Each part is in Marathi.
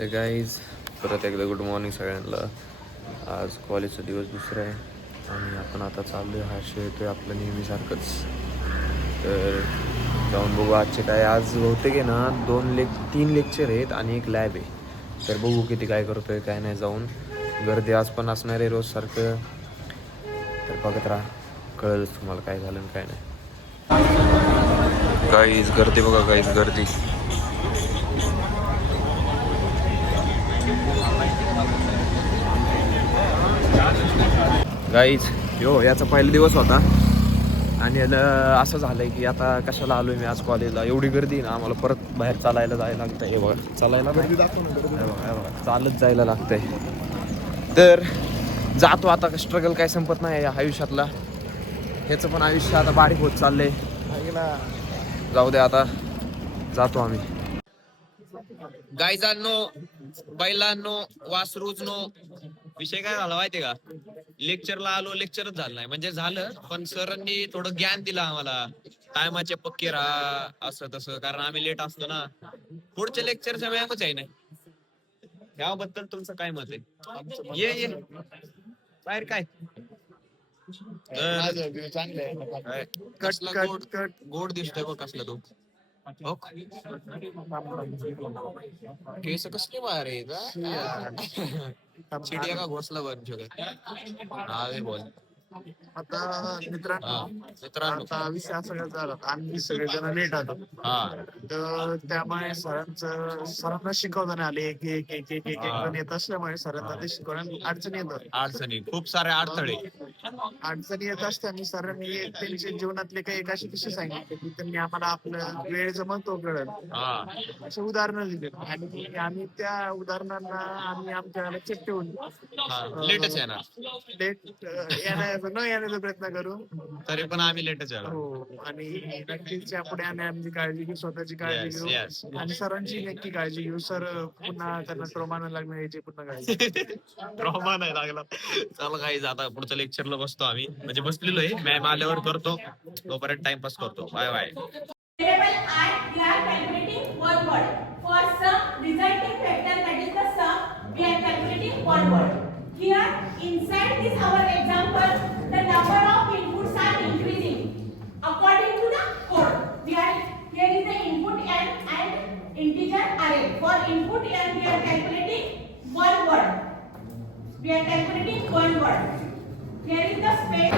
तर गाईज परत एकदा गुड मॉर्निंग सगळ्यांना. आज कॉलेजचा दिवस दुसरा आहे आणि आपण आता चाललो आहे. हा येतो आहे आपलं नेहमीसारखंच. तर जाऊन बघू आजचे काय. आज बहुतेक आहे ना 3 लेक्चर आहेत आणि एक लॅब आहे. तर बघू किती काय करतो आहे काय नाही. जाऊन गर्दी आज पण असणार आहे रोजसारखं. तर बघत राहा, कळलंच तुम्हाला काय झालं काय नाही. गाईज गर्दी बघा, गाईज गर्दी. गाईज याचा पहिला दिवस होता आणि याला असं झालंय की आता कशाला आलोय मी आज कॉलेजला. एवढी गर्दी ना, आम्हाला परत बाहेर चालायला जायला लागतंय. हे बघा चालायला गर्दी बघा चालत जायला लागतंय. तर जातो आता. स्ट्रगल काय संपत नाही आयुष्यातला. ह्याचं पण आयुष्य आता बारीक होत चाललंय. जाऊ दे आता, जातो आम्ही. गायजांनो, बैलांनो, वासरूजनो, विषय काय झाला माहितीये का? लेक्चरला आलो, लेक्चरच झालं नाही. म्हणजे झालं पण सरांनी थोडं ज्ञान दिलं आम्हाला. टायमाचे पक्के राहा, असं तसं, कारण आम्ही लेट असतो ना. पुढच्या लेक्चरचा व्यायामच आहे नाही. याबद्दल तुमचं काय मत आहे? ये बाहेर काय कसला गोड दिसतोय बघ. कसला तो केस कसले बाहेर चिडिया का घोसला बन शकत. बोल आता मित्रांनो, मित्रांनो, आता विषय असा काय झाला, आम्ही सगळेजण लेट आलो. तर त्यामुळे सरांना शिकवताना आले एक जण येत असल्यामुळे सरांना ते शिकवण्यात अडचणी येतात. अडचणी खूप सारे अडथळे अडचणी येत असताना सरांनी त्यांच्या जीवनातले काही एक असे विषय सांगितले की त्यांनी आम्हाला आपलं वेळेचं महत्व कळलं, असे उदाहरणं दिले. आणि आम्ही त्या उदाहरणांना आम्ही आमच्या लक्षात ठेवून लेटच येणार. लेट न येण्याचा प्रयत्न करू. तरी पण आम्ही लेटच येणार. हो, आणि नक्कीच यापुढे आम्ही आमची काळजी घेऊ, स्वतःची काळजी Yes, घेऊ yes. आणि सरांची नक्की काळजी घेऊ. सर पुन्हा त्यांना ट्रॉमा न लागणार याची पुन्हा काळजी. ट्रॉमा नाही लागला. चला काही आता पुढच्या लेक्चरला बसतो आम्ही. म्हणजे बसलेलो आहे. मॅम आल्यावर करतो, तोपर्यंत टाइमपास करतो. Bye bye. Here, inside this our example, the number of inputs are increasing according to the code. Here is the input and integer array. For input n, we are calculating one word. We are calculating one word. Here is the space.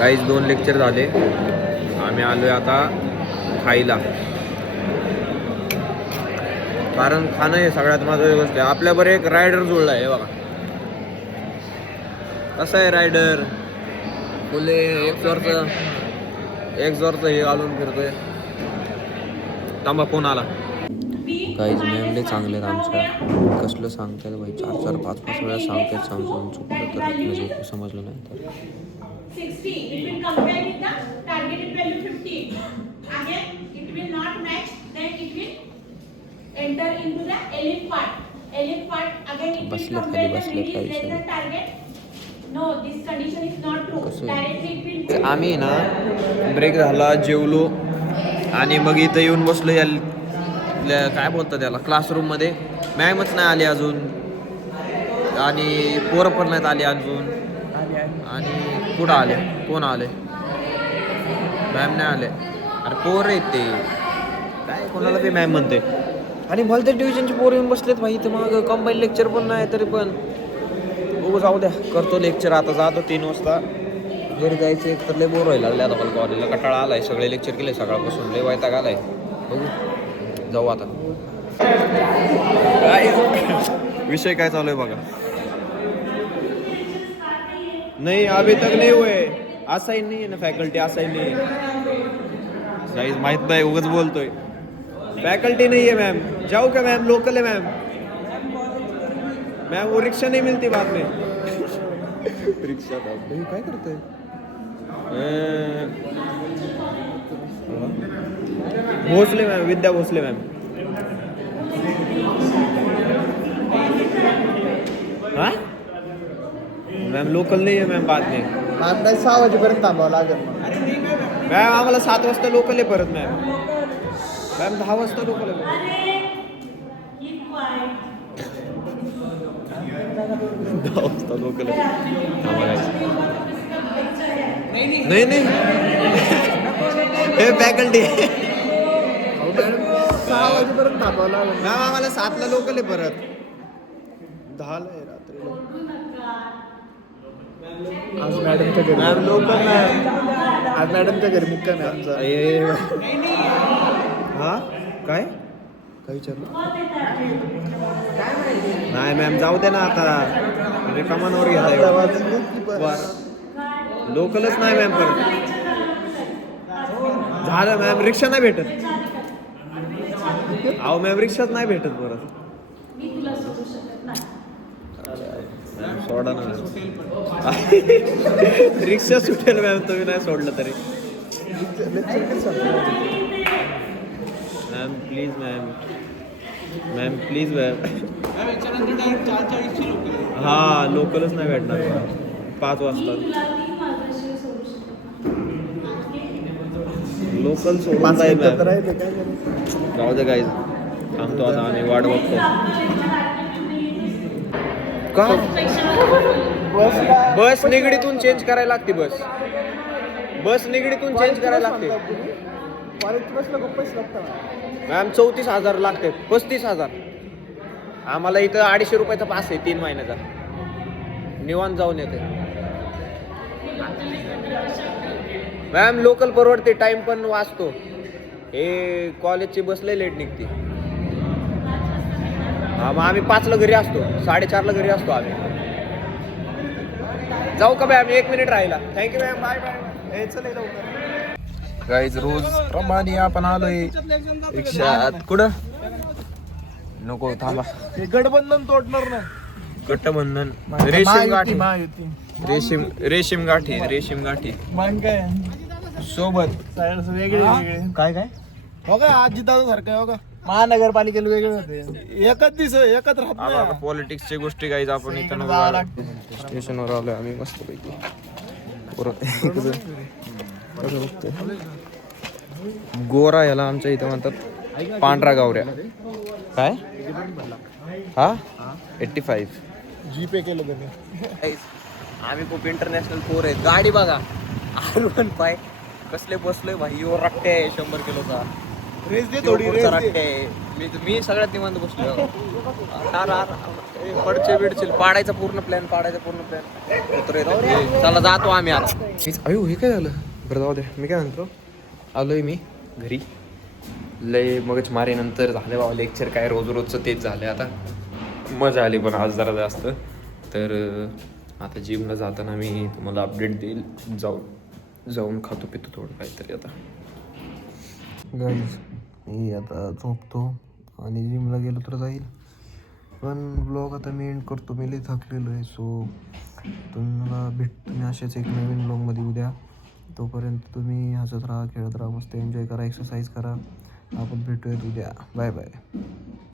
Guys 2 lecture झाले. आम्ही आलोय आता खायला. कारण खाणं हे सगळ्यात महत्त्वाची गोष्ट आहे. आपल्यावर एक रायडर जुळला आहे बघा. कसं आहे रायडर? फुले एक जोरचं हे घालून फिरतोय. थांबा, फोन आला. काहीच मॅमले चांगले आहेत आमच्या. कसलं सांगतात बाई, 4-4, 5-5 वेळा सांगतात. सांगून चुकलं तर म्हणजे समजलं नाही तर 60, it will compare with the targeted value 50. Again, it will not match, then it will enter into the elif part. Elif part, again it will compare the value less than target. No, this condition is not true. Directly it will. आम्ही ना ब्रेक झाला, जेवलो आणि मग इथं येऊन बसलो. या काय बोलतात त्याला, क्लासरूममध्ये. मॅमच नाही आली अजून आणि पोरं पण नाहीत आली अजून. आणि कुठं आले, कोण आले? मॅम नाही आले. अरे पोरं आहेत ते काय, कोणाला ते मॅम म्हणते. आणि भलते डिव्हिजनचे पोरं येऊन बसलेत भाई. इथं मग कंबाईन लेक्चर पण नाही. तरी पण बघू, जाऊ द्या, करतो लेक्चर. आता जातो 3 वाजता घरी जायचं. एक तर लय बोर व्हायला लागले आता मला. कॉलेजला कटाळा आलाय. सगळे लेक्चर केले सकाळपासून, लय वैताग आलाय. बघू, जाऊ आता. काय विषय काय चालू आहे बघा. नाही अभी तक नाही हुए. असाइन नाही आहे ना फॅकल्टी, असाइन नाही आहे. काहीच माहित नाही, उगाच बोलतोय. फैकल्टी नहीं है मैम. जाओ क्या मैम? लोकल है मैम. मैम वो रिक्शा नहीं मिलती बाद में. रिक्शा काय करते? भोसले मैम, विद्या भोसले मैम. हाँ मैम लोकल नहीं है मैम. बाद में मॅम 6 वाजेपर्यंत थांबावं लागेल. मॅम आम्हाला 7 वाजता लोकल आहे परत. मॅम 10 वाजता लोकल आहे. 10 वाजता लोकल नाही नाही हे फॅकल्टी मॅडम 6 वाजेपर्यंत थांबावं लागेल. मॅम आम्हाला 7ला लोकल आहे परत 10ला आहे रात्रीला. आज मॅडमच्या घरी मॅम लोकल नाही. आज मॅडमच्या घरी मुक्काम आहे आमचा. हा काय काय विचारलं? नाही मॅम जाऊ दे ना आता रिकामांवर घेताय. लोकलच नाही मॅम परत झालं मॅम रिक्षा नाही भेटत. अहो मॅम रिक्षाच नाही भेटत परत. सोडा ना रिक्षा सुटेल मॅम तुम्ही नाही सोडलं तरी. Ma'am please ma'am please ma'am. हा लोकलच नाही भेटणार 5 वाजता. लोकल सोडून जाईल मॅम. जाऊ दे गाईज सांगतो आता आम्ही वाट बघतो. का बस निगडीतून चेंज करायला लागते. बस निगडीतून चेंज करायला लागते मॅम. 34,000 लागते. 35,000. आम्हाला इथं 250 रुपयाचा पास आहे 3 महिन्याचा. निवांत जाऊन येते मॅम. लोकल परवडते टाइम पण वाचतो. हे कॉलेजची बस लय लेट निघते. हा मग आम्ही 5ला घरी असतो. 4:30ला घरी असतो आम्ही. जाऊ का मॅम? 1 मिनिट राहिला. Thank you ma'am. Bye bye. Guys रोज प्रमाणे आपण आलोय रिक्षात. कुठं नको थांबा. गडबंधन तोडणार ना. गठबंधन रेशीम गाठी. महायुती रेशीम गाठी मग काय सोबत वेगळे वेगळे काय काय हो का आजी दादा सारखं हो का महानगरपालिकेला वेगळे होते. एकच दिवस एकच राहत आता पॉलिटिक्सची गोष्टी गाईज आपण इथं स्टेशनवर आलोय आम्ही मस्त पैकी. गोरा याला आमच्या इथं म्हणतात पांढरा गावऱ्या. काय हा 85 जीपे केलं त्याने. आम्ही खूप इंटरनॅशनल 4 आहेत. गाडी बघा R15 कसले बसलोय भाई. रट्टे 100 किलोचा रेस दे थोडी रेस दे. रट्टे. मी सगळ्यात निवांत बसलो. पडचे बिडचे पाडायचा पूर्ण प्लॅन. चला जातो आम्ही आता. अयो हे काय झालं बरं जाऊ दे. मी काय म्हणतो आलोय मी घरी. लय मगच मारेनंतर झालं बाबा लेक्चर. काय रोजचं तेच झालं. आता मजा आली पण आज जरा जास्त. तर आता जिमला जाताना मी तुम्हाला अपडेट देईल. जाऊन खातो पितो थोडं काहीतरी. आता गाईज मी आता झोपतो आणि जिमला गेलो तर जाईल. पण ब्लॉग आता मी एंड करतो. मी लई थकलेलो आहे. सो तुम्हाला भेटतो मी अशाच एक नवीन ब्लॉगमध्ये उद्या. तोपर्यंत तुम्ही हसत राहा, खेळत राहा, मस्त एन्जॉय करा, एक्सरसाइज करा. आपण भेटूयात उद्या. Bye bye.